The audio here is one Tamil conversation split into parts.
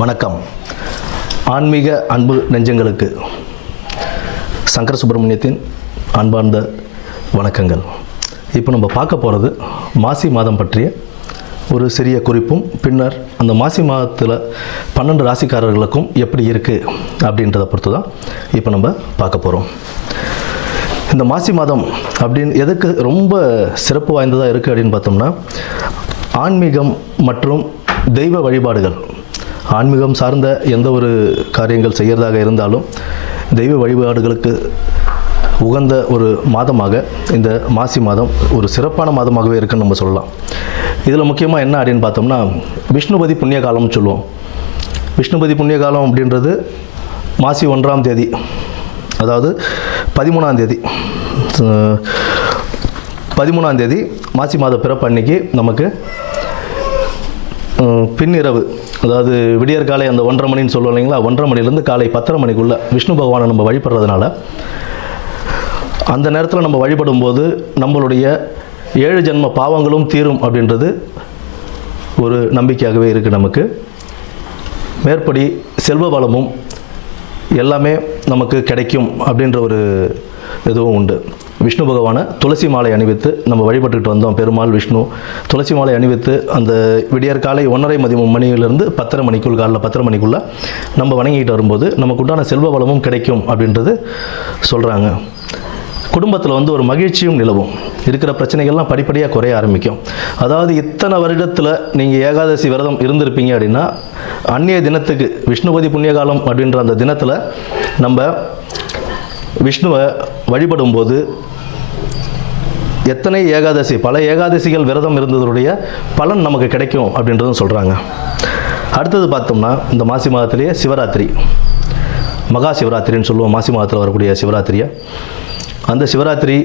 வணக்கம். ஆன்மீக அன்பு நெஞ்சங்களுக்கு சங்கர சுப்பிரமணியத்தின் அன்பார்ந்த வணக்கங்கள். இப்போ நம்ம பார்க்க போகிறது மாசி மாதம் பற்றிய ஒரு சிறிய குறிப்பும், பின்னர் அந்த மாசி மாதத்தில் 12 ராசிக்காரர்களுக்கும் எப்படி இருக்குது அப்படின்றத பொறுத்து தான் இப்போ நம்ம பார்க்க போகிறோம். இந்த மாசி மாதம் அப்படின்னு எதுக்கு ரொம்ப சிறப்பு வாய்ந்ததாக இருக்குது அப்படின்னு பார்த்தோம்னா, ஆன்மீகம் மற்றும் தெய்வ வழிபாடுகள், ஆன்மீகம் சார்ந்த எந்த ஒரு காரியங்கள் செய்கிறதாக இருந்தாலும் தெய்வ வழிபாடுகளுக்கு உகந்த ஒரு மாதமாக இந்த மாசி மாதம் ஒரு சிறப்பான மாதமாகவே இருக்குன்னு நம்ம சொல்லலாம். இதில் முக்கியமாக என்ன அப்படின்னு பார்த்தோம்னா, விஷ்ணுபதி புண்ணிய காலம்னு சொல்லுவோம். விஷ்ணுபதி புண்ணிய காலம் அப்படின்றது மாசி 1ஆம் தேதி, அதாவது 13ஆம் தேதி மாசி மாத பிறப்பு அன்னைக்கு நமக்கு பின்னிரவு, அதாவது விடியற்காலை அந்த 1:30 மணின்னு சொல்லுவோம் இல்லைங்களா, 1:30 மணிலேருந்து காலை 10:30 மணிக்குள்ளே விஷ்ணு பகவானை நம்ம வழிபடுறதுனால அந்த நேரத்தில் நம்ம வழிபடும் போது நம்மளுடைய 7 ஜென்ம பாவங்களும் தீரும் அப்படின்றது ஒரு நம்பிக்கையாகவே இருக்குது. நமக்கு மேற்படி செல்வ வளமும் எல்லாமே நமக்கு கிடைக்கும் அப்படின்ற ஒரு இதுவும் உண்டு. விஷ்ணு பகவானை துளசி மாலை அணிவித்து நம்ம வழிபட்டுக்கிட்டு வந்தோம். பெருமாள் விஷ்ணு துளசி மாலை அணிவித்து அந்த விடியற்காலை 1:30 மணியிலிருந்து 10:30 மணிக்குள், காலைல 10:30 மணிக்குள்ளே நம்ம வணங்கிட்டு வரும்போது நமக்கு உண்டான செல்வ வளமும் கிடைக்கும் அப்படின்றது சொல்கிறாங்க. குடும்பத்தில் ஒரு மகிழ்ச்சியும் நிலவும், இருக்கிற பிரச்சனைகள்லாம் படிப்படியாக குறைய ஆரம்பிக்கும். அதாவது இத்தனை வருடத்தில் நீங்கள் ஏகாதசி விரதம் இருந்திருப்பீங்க அப்படின்னா, அன்றைய தினத்துக்கு விஷ்ணுபதி புண்ணியகாலம் அப்படின்ற அந்த தினத்தில் நம்ம விஷ்ணுவை வழிபடும் போது எத்தனை ஏகாதசி, பல ஏகாதசிகள் விரதம் இருந்ததுடைய பலன் நமக்கு கிடைக்கும் அப்படின்றதும் சொல்கிறாங்க. அடுத்தது பார்த்தோம்னா, இந்த மாசி மாதத்திலேயே சிவராத்திரி, மகா சிவராத்திரின்னு சொல்லுவோம். மாசி மாதத்தில் வரக்கூடிய சிவராத்திரியை, அந்த சிவராத்திரி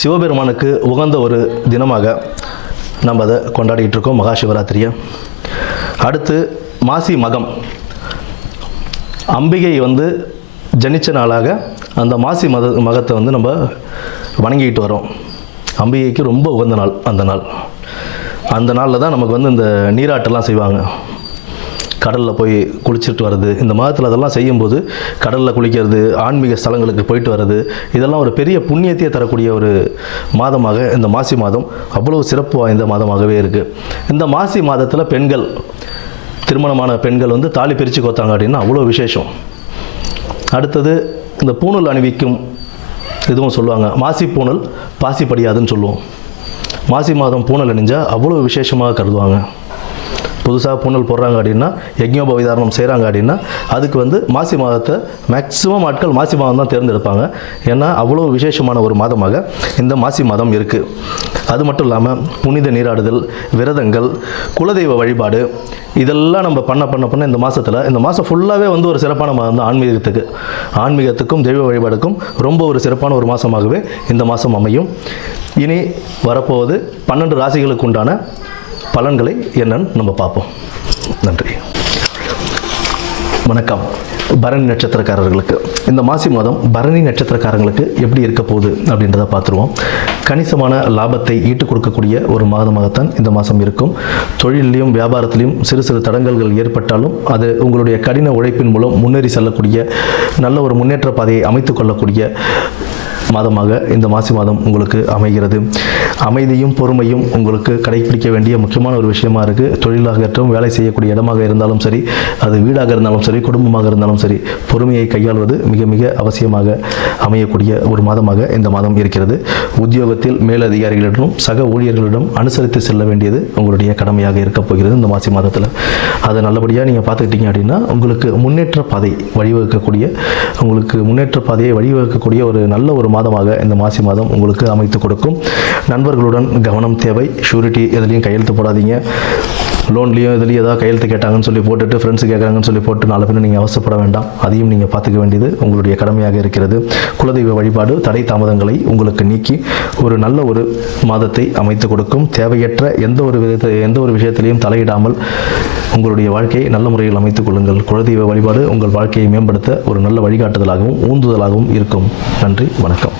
சிவபெருமானுக்கு உகந்த ஒரு தினமாக நம்ம அதை கொண்டாடிக்கிட்டு இருக்கோம், மகா சிவராத்திரியை. அடுத்து மாசி மகம், அம்பிகை ஜனிச்ச நாளாக அந்த மாசி மகத்தை நம்ம வணங்கிக்கிட்டு வரோம். அம்பிகைக்கு ரொம்ப உகந்த நாள் அந்த நாளில் தான் நமக்கு இந்த நீராட்டெல்லாம் செய்வாங்க. கடலில் போய் குளிச்சுட்டு வர்றது, இந்த மாதத்தில் அதெல்லாம் செய்யும்போது கடலில் குளிக்கிறது, ஆன்மீக ஸ்தலங்களுக்கு போயிட்டு வர்றது, இதெல்லாம் ஒரு பெரிய புண்ணியத்தையே தரக்கூடிய ஒரு மாதமாக இந்த மாசி மாதம் அவ்வளோ சிறப்பு வாய்ந்த மாதமாகவே இருக்குது. இந்த மாசி மாதத்தில் பெண்கள், திருமணமான பெண்கள் தாலி பிரித்து கோத்தாங்க அப்படின்னா அவ்வளோ விசேஷம். அடுத்தது இந்த பூணூல் அணிவிக்கும் இதுவும் சொல்லுவாங்க. மாசி பூணல் பாசி படியாதுன்னு சொல்லுவோம். மாசி மாதம் பூணல் அணிஞ்சால் அவ்வளோ விசேஷமாக கருதுவாங்க. புதுசாக பூணல் போடுறாங்க அப்படின்னா, யஜ்ஞோபவிதாரணம் செய்கிறாங்க அப்படின்னா, அதுக்கு மாசி மாதத்தை மேக்ஸிமம் ஆட்கள் மாசி மாதம் தான் தேர்ந்தெடுப்பாங்க. ஏன்னா அவ்வளோ விசேஷமான ஒரு மாதமாக இந்த மாசி மாதம் இருக்குது. அது மட்டும் இல்லாமல் புனித நீராடுதல், விரதங்கள், குலதெய்வ வழிபாடு, இதெல்லாம் நம்ம பண்ண இந்த மாதத்தில், இந்த மாதம் ஃபுல்லாகவே ஒரு சிறப்பான மாதம் தான். ஆன்மீகத்துக்கும் தெய்வ வழிபாடுக்கும் ரொம்ப ஒரு சிறப்பான ஒரு மாதமாகவே இந்த மாதம் அமையும். இனி வரப்போவது 12 ராசிகளுக்கு உண்டான பலன்களை என்னன்னு நம்ம பார்ப்போம். நன்றி. வணக்கம். பரணி நட்சத்திரக்காரர்களுக்கு இந்த மாசி மாதம் பரணி நட்சத்திரக்காரங்களுக்கு எப்படி இருக்க போகுது அப்படின்றத பார்த்துருவோம். கணிசமான லாபத்தை ஈட்டுக் கொடுக்கக்கூடிய ஒரு மாதமாகத்தான் இந்த மாதம் இருக்கும். தொழிலையும் வியாபாரத்திலையும் சிறு சிறு தடங்கல்கள் ஏற்பட்டாலும் அது உங்களுடைய கடின உழைப்பின் மூலம் முன்னேறி செல்லக்கூடிய நல்ல ஒரு முன்னேற்ற பாதையை அமைத்து கொள்ளக்கூடிய மாதமாக இந்த மாசி மாதம் உங்களுக்கு அமைகிறது. அமைதியும் பொறுமையும் உங்களுக்கு கடைபிடிக்க வேண்டிய முக்கியமான ஒரு விஷயமா இருக்குது. தொழிலாகட்டும், வேலை செய்யக்கூடிய இடமாக இருந்தாலும் சரி, அது வீடாக இருந்தாலும் சரி, குடும்பமாக இருந்தாலும் சரி, பொறுமையை கையாள்வது மிக மிக அவசியமாக அமையக்கூடிய ஒரு மாதமாக இந்த மாதம் இருக்கிறது. உத்தியோகத்தில் மேலதிகாரிகளிடம், சக ஊழியர்களிடம் அனுசரித்து செல்ல வேண்டியது உங்களுடைய கடமையாக இருக்க போகிறது இந்த மாசி மாதத்தில். அதை நல்லபடியாக நீங்கள் பார்த்துக்கிட்டீங்க அப்படின்னா உங்களுக்கு முன்னேற்ற பாதையை வழிவகுக்கக்கூடிய ஒரு நல்ல ஒரு மாதமாக இந்த மாசி மாதம் உங்களுக்கு அமைத்து கொடுக்கும். நண்பர்களுடன் கவனம் தேவை. ஷூரிட்டி எதுலையும் கையெழுத்து போடாதீங்க. லோன்லேயும் இதுலேயும் ஏதாவது கையெழுத்து கேட்டாங்கன்னு சொல்லி போட்டுட்டு, ஃப்ரெண்ட்ஸு கேட்குறாங்கன்னு சொல்லி போட்டு நாலு பேர் நீங்கள் அவசரப்பட வேண்டாம். அதையும் நீங்கள் பார்த்துக்க வேண்டியது உங்களுடைய கடமையாக இருக்கிறது. குலதெய்வ வழிபாடு தடை தாமதங்களை உங்களுக்கு நீக்கி ஒரு நல்ல ஒரு மாதத்தை அமைத்து கொடுக்கும். தேவையற்ற எந்த ஒரு விஷயத்திலையும் தலையிடாமல் உங்களுடைய வாழ்க்கையை நல்ல முறையில் அமைத்துக் கொள்ளுங்கள். குலதெய்வ வழிபாடு உங்கள் வாழ்க்கையை மேம்படுத்த ஒரு நல்ல வழிகாட்டுதலாகவும் ஊந்துதலாகவும் இருக்கும். நன்றி, வணக்கம்.